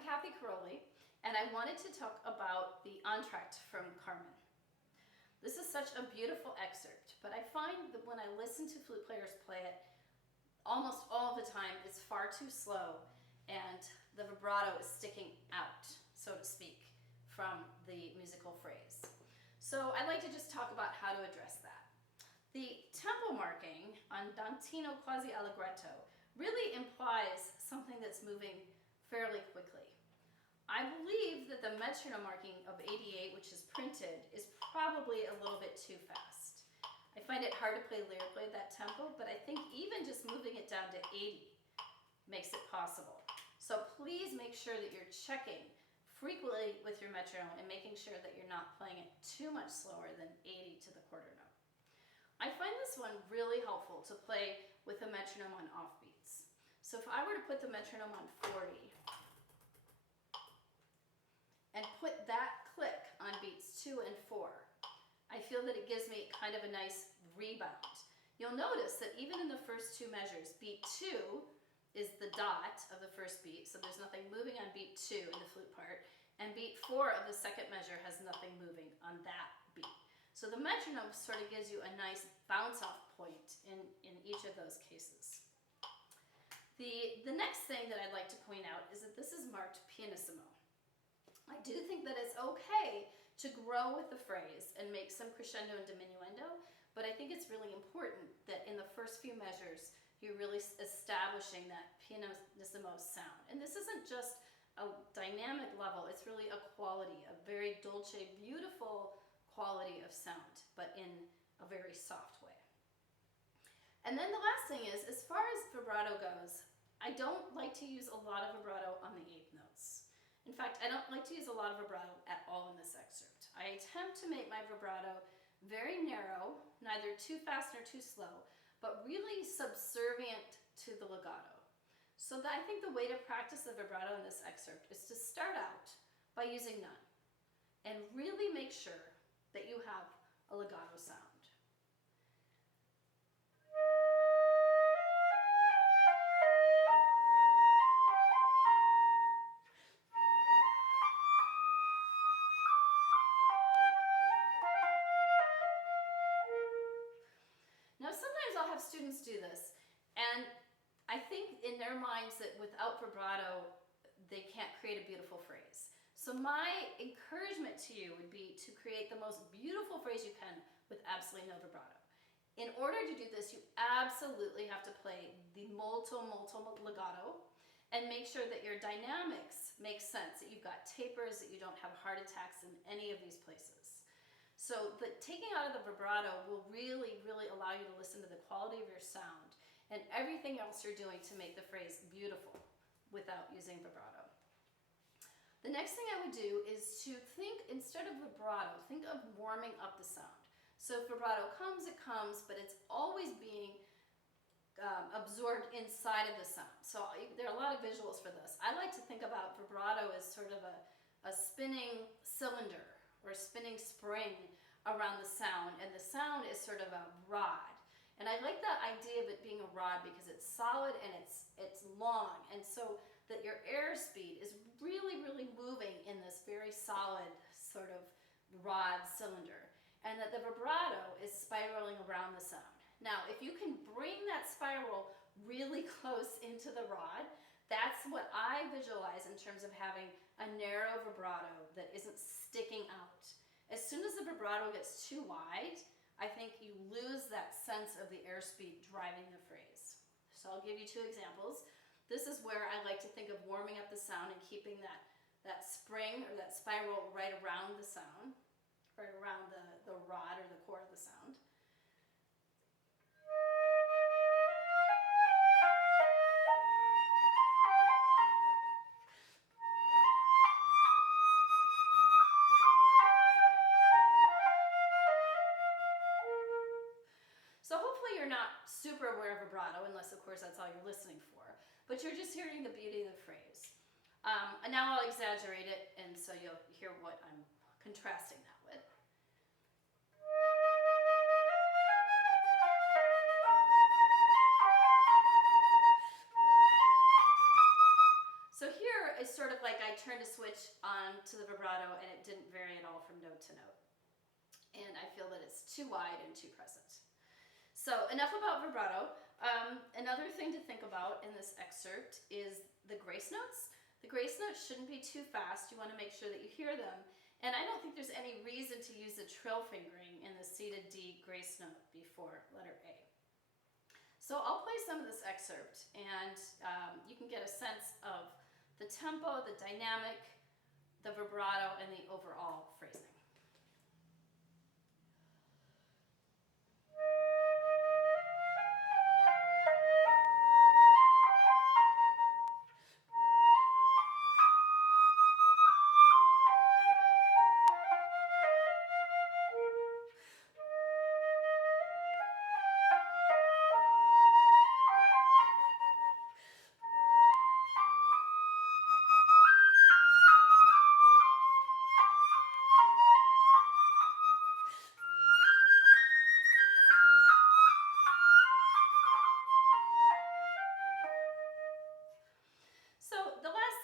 Kathy Caroli, and I wanted to talk about the Entr'acte from Carmen. This is such a beautiful excerpt, but I find that when I listen to flute players play it, almost all the time it's far too slow and the vibrato is sticking out, so to speak, from the musical phrase. So I'd like to just talk about how to address that. The tempo marking andantino quasi allegretto really implies something that's moving fairly quickly. I believe that the metronome marking of 88, which is printed, is probably a little bit too fast. I find it hard to play lyrically at that tempo, but I think even just moving it down to 80 makes it possible. So please make sure that you're checking frequently with your metronome and making sure that you're not playing it too much slower than 80 to the quarter note. I find this one really helpful to play with a metronome on offbeats. So if I were to put the metronome on 40 and put that click on beats 2 and 4, I feel that it gives me kind of a nice rebound. You'll notice that even in the first two measures, beat 2 is the dot of the first beat, so there's nothing moving on beat 2 in the flute part, and beat 4 of the second measure has nothing moving on that beat. So the metronome sort of gives you a nice bounce off point in each of those cases. The next thing that I'd like to point out is that this is marked pianissimo. I do think that it's okay to grow with the phrase and make some crescendo and diminuendo, but I think it's really important that in the first few measures you're really establishing that pianissimo sound. And this isn't just a dynamic level, it's really a quality, a very dolce, beautiful quality of sound, but in a very soft way. And then the last thing is, as far as vibrato goes, I don't like to use a lot of vibrato on the eighth notes. In fact, I don't like to use a lot of vibrato at all in this excerpt. I attempt to make my vibrato very narrow, neither too fast nor too slow, but really subservient to the legato. So that I think the way to practice the vibrato in this excerpt is to start out by using none and really make sure that you have a legato sound. Now sometimes I'll have students do this, and I think in their minds that without vibrato they can't create a beautiful phrase. So my encouragement to you would be to create the most beautiful phrase you can with absolutely no vibrato. In order to do this, you absolutely have to play the molto legato and make sure that your dynamics make sense, that you've got tapers, that you don't have heart attacks in any of these places. So the taking out of the vibrato will really, really allow you to listen to the quality of your sound and everything else you're doing to make the phrase beautiful without using vibrato. The next thing I would do is to think, instead of vibrato, think of warming up the sound. So if vibrato comes, it comes, but it's always being absorbed inside of the sound. So there are a lot of visuals for this. I like to think about vibrato as sort of a spinning cylinder or a spinning spring around the sound, and the sound is sort of a rod. And I like that idea of it being a rod because it's solid and it's long, and so that your airspeed is really, really moving in this very solid sort of rod cylinder, and that the vibrato is spiraling around the sound. Now, if you can bring that spiral really close into the rod, that's what I visualize in terms of having a narrow vibrato that isn't sticking out. As soon as the vibrato gets too wide, I think you lose that sense of the airspeed driving the phrase. So I'll give you two examples. This is where I like to think of warming up the sound and keeping that spring or that spiral right around the sound, right around the rod or the core of the sound. So hopefully you're not super aware of vibrato, unless of course that's all you're listening for, but you're just hearing the beauty of the phrase. And now I'll exaggerate it, and so you'll hear what I'm contrasting that with. So here, it's sort of like I turned a switch on to the vibrato and it didn't vary at all from note to note. And I feel that it's too wide and too present. So enough about vibrato. Another thing to think about in this excerpt is the grace notes. The grace notes shouldn't be too fast. You want to make sure that you hear them. And I don't think there's any reason to use the trill fingering in the C to D grace note before letter A. So I'll play some of this excerpt and you can get a sense of the tempo, the dynamic, the vibrato, and the overall phrasing.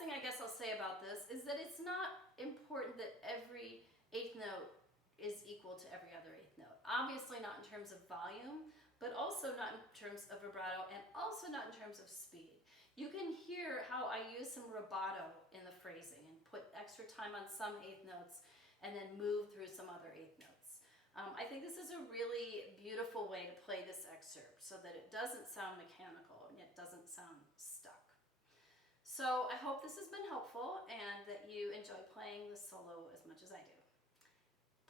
I guess I'll say about this is that it's not important that every eighth note is equal to every other eighth note. Obviously not in terms of volume, but also not in terms of vibrato, and also not in terms of speed. You can hear how I use some rubato in the phrasing and put extra time on some eighth notes and then move through some other eighth notes. I think this is a really beautiful way to play this excerpt so that it doesn't sound mechanical and it doesn't sound stuck. So I hope this has been helpful and that you enjoy playing the solo as much as I do.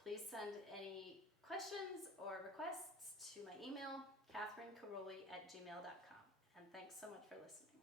Please send any questions or requests to my email, katherinecaroli@gmail.com. And thanks so much for listening.